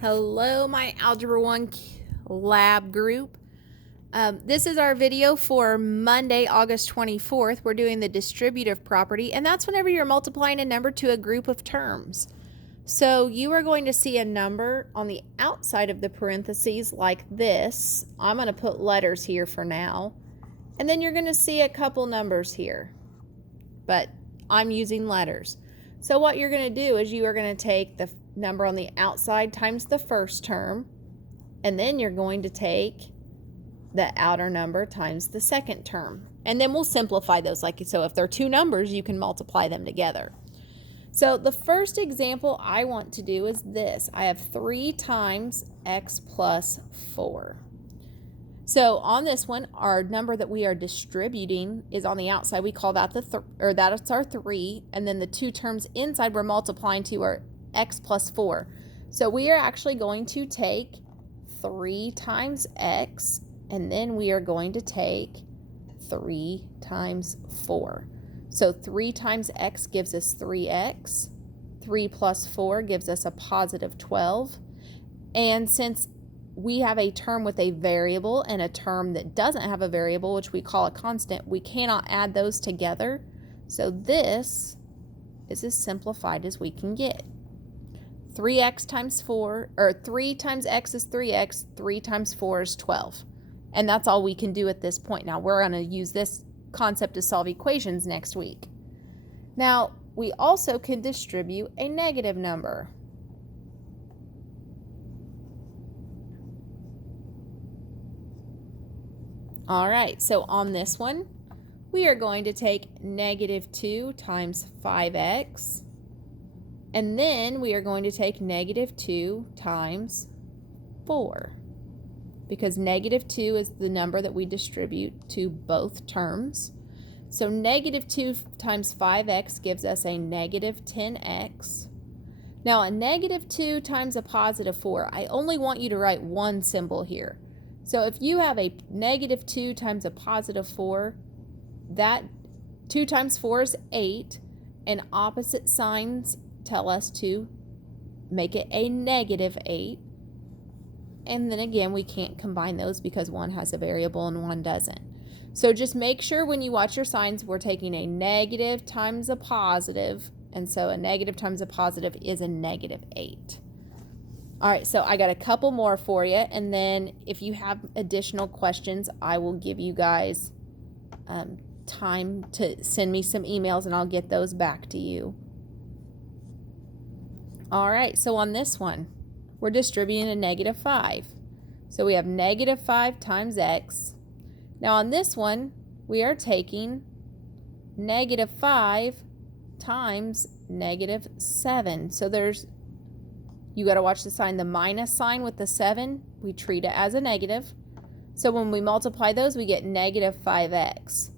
Hello, my Algebra 1 lab group. This is our video for Monday, August 24th. We're doing the distributive property, and that's whenever you're multiplying a number to a group of terms. So you are going to see a number on the outside of the parentheses like this. I'm going to put letters here for now. And then you're going to see a couple numbers here, but I'm using letters. So what you're going to do is you are going to take the number on the outside times the first term, and then you're going to take the outer number times the second term. And then we'll simplify those. So if they're two numbers, you can multiply them together. So the first example I want to do is this. I have 3 times x plus 4. So on this one, our number that we are distributing is on the outside. We call that that's our 3, and then the two terms inside we're multiplying to are x plus 4. So we are actually going to take 3 times x, and then we are going to take 3 times 4. So 3 times x gives us 3x. 3 plus 4 gives us a positive 12. And since we have a term with a variable and a term that doesn't have a variable, which we call a constant, we cannot add those together. So this is as simplified as we can get. 3x times 4, or 3 times x is 3x, 3 times 4 is 12. And that's all we can do at this point. Now we're going to use this concept to solve equations next week. Now we also can distribute a negative number. All right, so on this one, we are going to take negative 2 times 5x, and then we are going to take negative 2 times 4, because negative 2 is the number that we distribute to both terms. So negative 2 times 5x gives us a negative 10x. Now a negative 2 times a positive 4, I only want you to write one symbol here. So if you have a negative 2 times a positive 4, that 2 times 4 is 8, and opposite signs tell us to make it a negative 8. And then again, we can't combine those because one has a variable and one doesn't. So just make sure when you watch your signs, we're taking a negative times a positive, and so a negative times a positive is a negative 8. All right, so I got a couple more for you, and then if you have additional questions, I will give you guys time to send me some emails, and I'll get those back to you. All right, so on this one, we're distributing a negative 5. So we have negative 5 times x. Now on this one, we are taking negative 5 times negative 7. So you got to watch the sign. The minus sign with the 7, we treat it as a negative. So when we multiply those, we get negative 5x.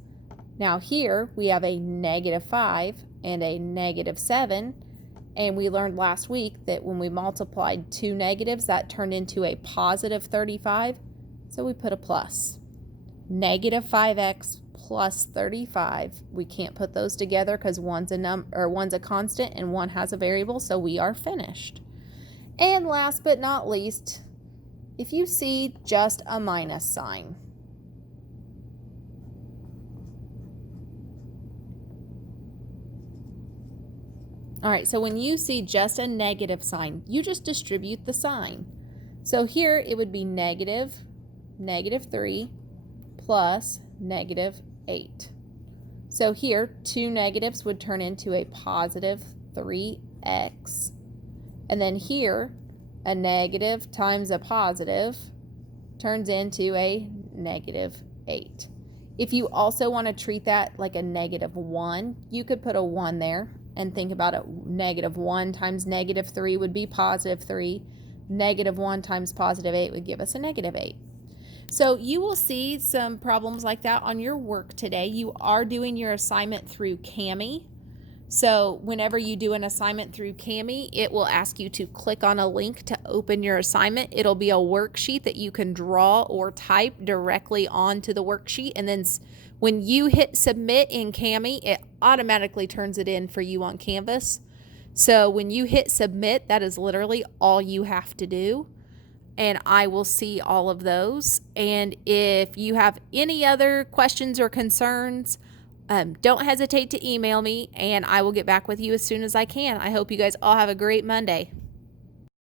Now here, we have a negative 5 and a negative 7. And we learned last week that when we multiplied two negatives, that turned into a positive 35. So we put a plus. Negative 5x plus 35. We can't put those together because one's a constant and one has a variable, so we are finished. And last but not least, if you see just a minus sign, all right, so when you see just a negative sign, you just distribute the sign. So here it would be negative 3 plus negative 8. So here, two negatives would turn into a positive 3x. And then here, a negative times a positive turns into a negative 8. If you also want to treat that like a negative 1, you could put a 1 there and think about it. Negative 1 times negative 3 would be positive 3. Negative 1 times positive 8 would give us a negative 8. So you will see some problems like that on your work today. You are doing your assignment through Kami. So whenever you do an assignment through Kami, it will ask you to click on a link to open your assignment. It'll be a worksheet that you can draw or type directly onto the worksheet. And then when you hit submit in Kami, it automatically turns it in for you on Canvas. So when you hit submit, that is literally all you have to do. And I will see all of those. And if you have any other questions or concerns, don't hesitate to email me, and I will get back with you as soon as I can. I hope you guys all have a great Monday.